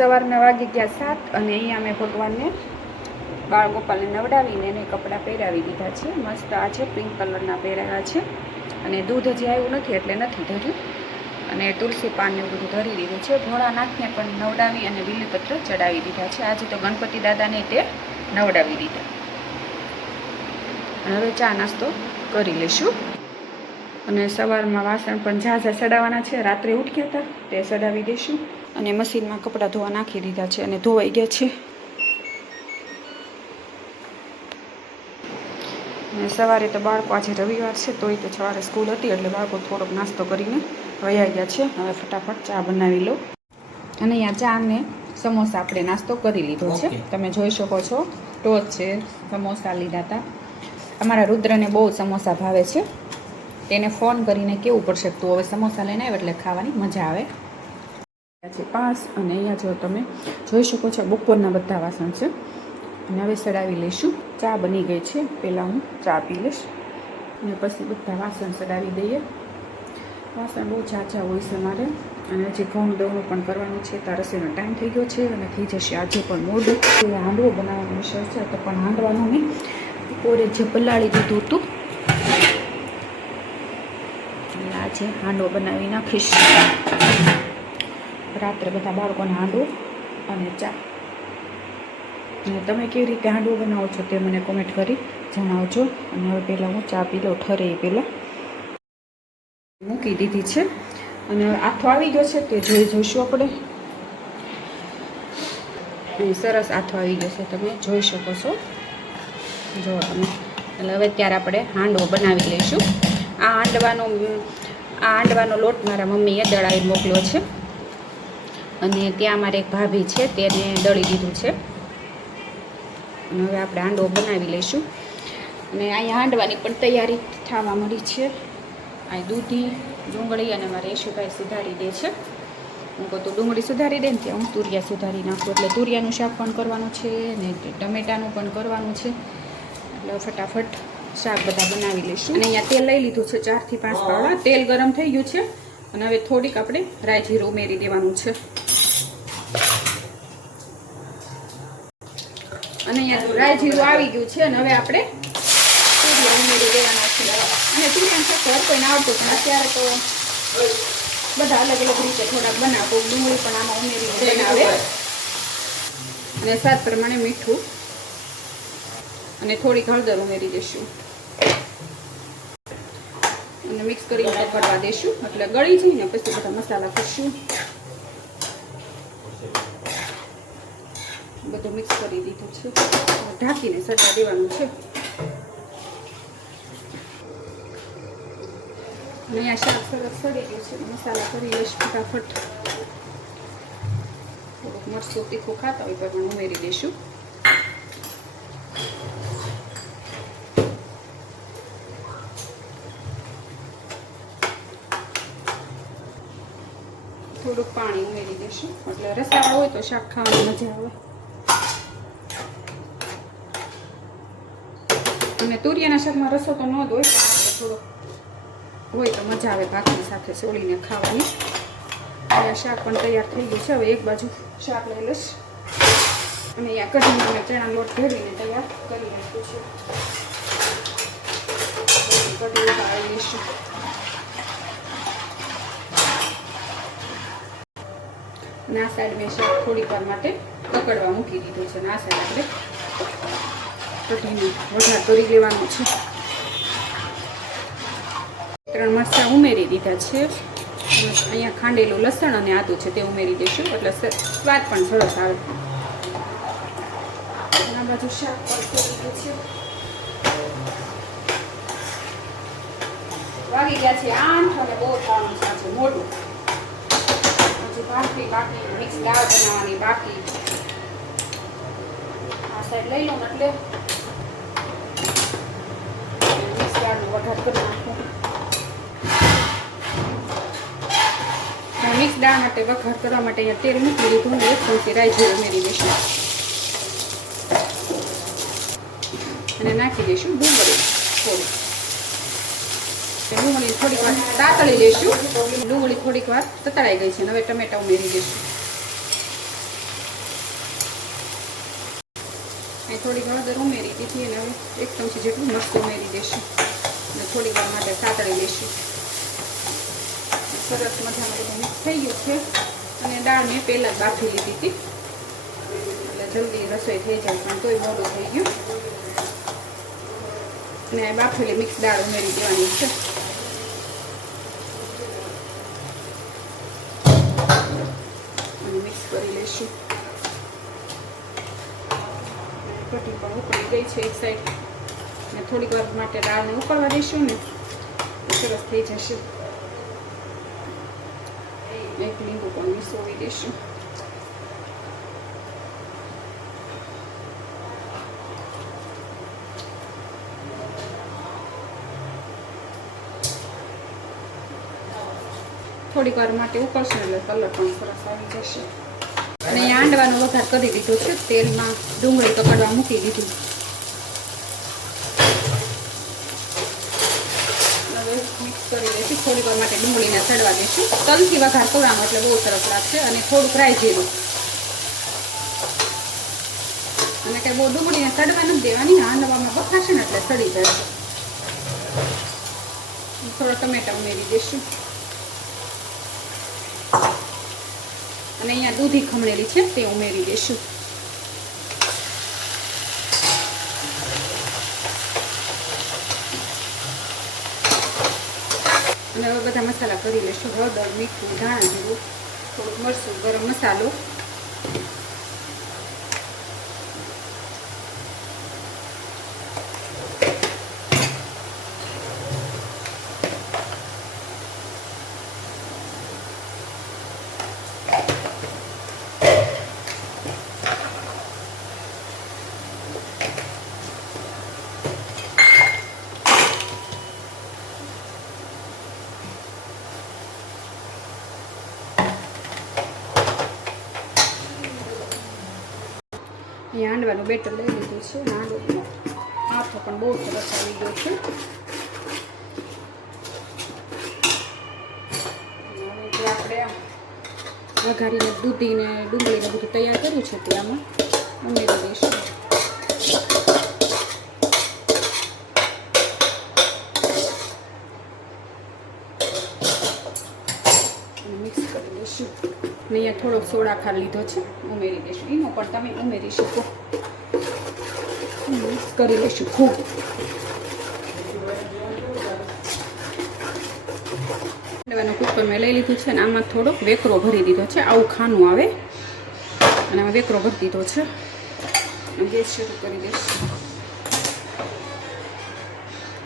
સવારના વાગી ગયા 7 અને અહીંયા મેં ભગવાનને બાળ ગોપાલને નવડાવીને એને કપડાં પહેરાવી દીધા છે. મસ્ત આ છે પિંક કલરના પહેરાવ્યા છે અને દૂધ હજી આવ્યું નથી એટલે નથી ધર્યું. અને તુલસી પાન ને બધું ધરી દીધું છે. ભોળાનાથને પણ નવડાવી અને બીલીપત્ર ચડાવી દીધા છે. આજે તો ગણપતિ દાદાને તે નવડાવી દીધા. અને હવે ચા નાસ્તો કરી લઈશું. અને સવારમાં વાસણ પણ ઝાઝા સડાવવાના છે. રાત્રે ઉઠ્યા હતા તે સડાવી દઈશું. અને મશીનમાં કપડાં ધોવા નાખી દીધા છે અને ધોવાઈ ગયા છે. અને સવારે તો બાળકો આજે રવિવાર છે તોય તો સવારે સ્કૂલ હતી એટલે બાળકો થોડોક નાસ્તો કરીને વયા ગયા છે. હવે ફટાફટ ચા બનાવી લો. અને અહીંયા ચા ને સમોસા આપણે નાસ્તો કરી લીધો છે. તમે જોઈ શકો છો ટોચ છે. સમોસા લીધા હતા. અમારા રુદ્રને બહુ સમોસા ભાવે છે. તેને ફોન કરીને કેવું પડશે તું હવે સમોસા લઈને આવે એટલે ખાવાની મજા આવે છે. 5 અને અહીંયા જો તમે જોઈ શકો છો બપોરના બધા વાસણ છે. અને હવે સડાવી લઈશું. ચા બની ગઈ છે. પહેલાં હું ચા પી લઈશ અને પછી બધા વાસણ સડાવી દઈએ. વાસણ બહુ ઝાઝા હોય છે મારે. અને હજી ઘઉં દવનું પણ કરવાનું છે. તાર રસોઈનો ટાઈમ થઈ ગયો છે અને થઈ જશે આજે પણ મોડું. હાંડવો બનાવવાનો વિષય છે તો પણ હાંડવાનું નહીં બપોરે જે પલાળી દીધું હતું અને આજે હાંડવો બનાવી નાખીશ. રાત્રે બધા બાળકોને હાંડવો અને ચા. અને તમે કેવી રીતે હાંડવો બનાવો છો તે મને કોમેન્ટ કરી જણાવજો. અને હવે પહેલાં હું ચા પી લઉં ઠરે એ પહેલાં મૂકી દીધી છે. અને આથો આવી ગયો છે તે જોઈશું આપણે. સરસ આથો આવી ગયો છે તમે જોઈ શકો છો. જો તમે એટલે હવે ત્યારે આપણે હાંડવો બનાવી લઈશું. આ હાંડવાનો લોટ મારા મમ્મીએ દળાવી મોકલ્યો છે. અને ત્યાં મારે એક ભાભી છે તેને દળી દીધું છે. અને હવે આપણે હાંડવો બનાવી લઈશું. અને અહીંયા હાંડવાની પણ તૈયારી થવા મળી છે. અહીં દૂધી ડુંગળી અને મારે યશુભાઈ સુધારી દે છે. હું કહું તો ડુંગળી સુધારી દે ને ત્યાં હું તુરિયા સુધારી નાખું. એટલે તુરિયાનું શાક પણ કરવાનું છે ને ટમેટાનું પણ કરવાનું છે. એટલે ફટાફટ શાક બધા બનાવી લઈશું. અને અહીંયા તેલ લઈ લીધું છે 4 થી 5 પાવડા. તેલ ગરમ થઈ ગયું છે અને હવે થોડીક આપણે રાઈ જીરું ઉમેરી દેવાનું છે. અને અહીંયા રાઈ જીરું આવી ગયું છે અને હવે આપણે તુરિયા ઉમેરી દેવાના છે. અને તુરિયાનું શાક હર કોઈને આવડતું પણ અત્યારે તો બધા અલગ અલગ રીતે થોડાક બનાવો. ડુંગળી પણ આમાં ઉમેરી બનાવે. અને સ્વાદ પ્રમાણે મીઠું અને થોડીક હળદર ઉમેરી દઈશું અને મિક્સ કરીને કરવા દઈશું. એટલે ગળી જઈને પછી બધા મસાલા કરશું. બધું મિક્સ કરી દીધું છે. ઢાંકીને સજા દેવાનું છે. અને અહીંયા શાક સરસ સડી ગયું છે. મસાલા કરી લઈશ ફટાફટ. થોડુંક મરચું તીખું ખાતા હોય પણ ઉમેરી દઈશું. થોડુંક પાણી ઉમેરી દઈશું એટલે રસાવાળું હોય તો શાક ખાવાની મજા આવે. અને તુરિયાના શાકમાં રસો તો ન જ હોય પણ આપણે થોડો હોય તો મજા આવે ભાખરી સાથે સોળીને ખાવાની. અહીંયા શાક પણ તૈયાર થઈ ગયું છે. હવે એક બાજુ શાક લઈ લઈશ. અને અહીંયા કઢીમાં મેં ચણા લોટ ભેળવીને તૈયાર કરી નાખ્યું છે. કઢી ઉતારી લઈશું. અને આ સાઈડ મેં શાક થોડીક વાર માટે કકડવા મૂકી દીધું છે. અને આ સાઈડ આપણે કઢીને વઘાર કરી લેવાનું છે. 3 મરચાં ઉમેરી દીધા છે. અહીંયા ખાંડેલું લસણ અને આદું છે તે ઉમેરી દઈશું એટલે સ્વાદ પણ સરસ આવે. આ બાજુ શાક પણ થઈ ગયું છે. વાગી ગયા છે 8 અને બહુ ખાવાનું શાક છે મોટું. હજી ભાખરી બાકી મિક્સ દાળ બનાવવાની બાકી. આ સાઈડ લઈ લઉં એટલે મિક્સ દાળનો વઘાર કરી નાખું. મિક્સ દાળ માટે વઘાર કરવા માટે અહીંયા તેલ મૂકી દીધું અને 1 ચમચી રાઈ જીરું ઉમેરી દઈશું. અને નાખી દઈશું ડુંગળી થોડી. ડુંગળી થોડીક વાર તાતળી લઈશું. ડુંગળી થોડીક વાર તતળાઈ ગઈ છે. હવે ટમેટા ઉમેરી દઈશું. અહીં થોડી હળદર ઉમેરી દીધી અને હવે 1 ચમચી જેટલું મરચું ઉમેરી દઈશું અને થોડી વાર માટે સાતળી લઈશું. સરસ મજામાં બધું મિક્સ થઈ ગયું છે અને દાળ મેં પહેલાં જ બાફી લીધી હતી એટલે જલ્દી રસોઈ થઈ જાય, પણ તોય મોડું થઈ ગયું. અને બાફેલી મિક્સ દાળ ઉમેરી દેવાની છે. અને મિક્સ કરી લઈશું. કઢી પણ ઉકળી ગઈ છે એક સાઈડ, અને થોડીક વાર માટે દાળને ઉકળવા દઈશું ને સરસ થઈ જશે. એક લીંબુ પણ મિસોવી દઈશું. થોડીક વાર માટે ઉકળશે એટલે કલર પણ સરસ આવી જશે. અને અહીંયા આંડવાનો વઘાર કરી દીધો છે. તેલમાં ડુંગળી કકડવા મૂકી દીધી. હવે મિક્સ કરી દઈશું. થોડીક વાર માટે ડુંગળીને સડવા દઈશું. તલથી વઘાર કરવાનો એટલે બહુ સરસ લાગશે. અને થોડુંક રાઈ જીરું, અને કંઈ બહુ ડુંગળીને સડવા નથી દેવાની. આંડવામાં બફાશે ને એટલે સડી જશે. થોડા ટમેટા ઉમેરી દઈશું. અને અહીંયા દૂધી ખમણેલી છે તે ઉમેરી દઈશું. અને હવે બધા મસાલા કરી લઈશું. હળદર, મીઠું, ધાણા જીરું, થોડુંક મરચું, ગરમ મસાલો. અહીંયા હાંડવાનું બેટર લઈ લીધું છે. હાંડવો આથો પણ બહુ સરસ આવી ગયો છે. હવે આપણે વઘારીને દૂધીને ડુંગળીને બધું તૈયાર કર્યું છે તે આમાં ઉમેરી દઈશું. મિક્સ કરી દઈશું. અને અહીંયા થોડોક સોડા ખાર લીધો છે, ઉમેરી દઈશું. એનો પણ તમે ઉમેરી શકો. મિક્સ કરી લઈશું ખૂબ. કુકર મેં લઈ લીધું છે અને આમાં થોડોક વેકરો ભરી દીધો છે. આવું ખાનું આવે અને આમાં વેકરો ભરી દીધો છે. ગેસ શરૂ કરી દઈશું.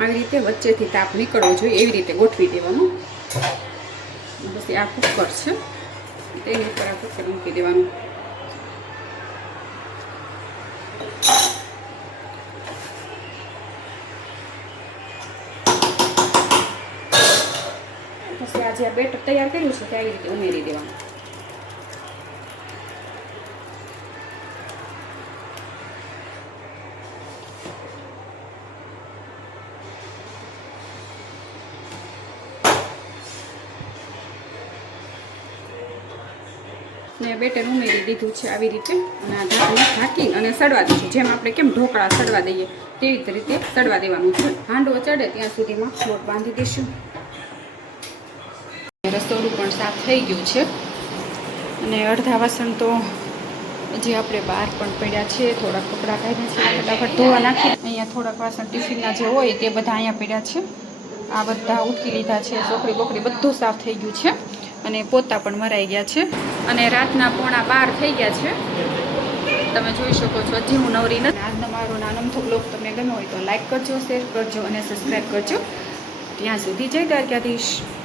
આવી રીતે વચ્ચેથી તાપ નીકળવો જોઈએ એવી રીતે ગોઠવી દેવાનું. પછી આ કુકર છે તેની ઉપર આ કુકર મૂકી દેવાનું. પછી આ જે બેટર તૈયાર કર્યું છે તે આવી રીતે ઉમેરી દેવાનું. ને બેટર ઉમેરી દીધું છે આવી રીતે. અને આ ઢાંકણ ઢાંકી અને સડવા દઈશું. જેમ આપણે કેમ ઢોકળા સડવા દઈએ તેવી જ રીતે સડવા દેવાનું છે. હાંડવો ચડે ત્યાં સુધીમાં લોટ બાંધી દઈશું. રસોડું પણ સાફ થઈ ગયું છે અને અડધા વાસણ તો હજી આપણે બહાર પણ પડ્યા છે. થોડાક કપડાં કાઢ્યા છે, ફટાફટ ધોવા નાખી. અહીંયા થોડાક વાસણ ટિફિનના જે હોય તે બધા અહીંયા પડ્યા છે. આ બધા ઉટકી લીધા છે. ચોકડી બોકડી બધું સાફ થઈ ગયું છે અને પોતા પણ મરાઈ ગયા છે. અને રાતના 11:15 થઈ ગયા છે. તમે જોઈ શકો છો હજી હું નવરી નથી. આજનો મારો નાનમથો બ્લોગ તમને ગમ્યો હોય તો લાઈક કરજો, શેર કરજો અને સબસ્ક્રાઈબ કરજો. ત્યાં સુધી જય દ્વારકાધીશ.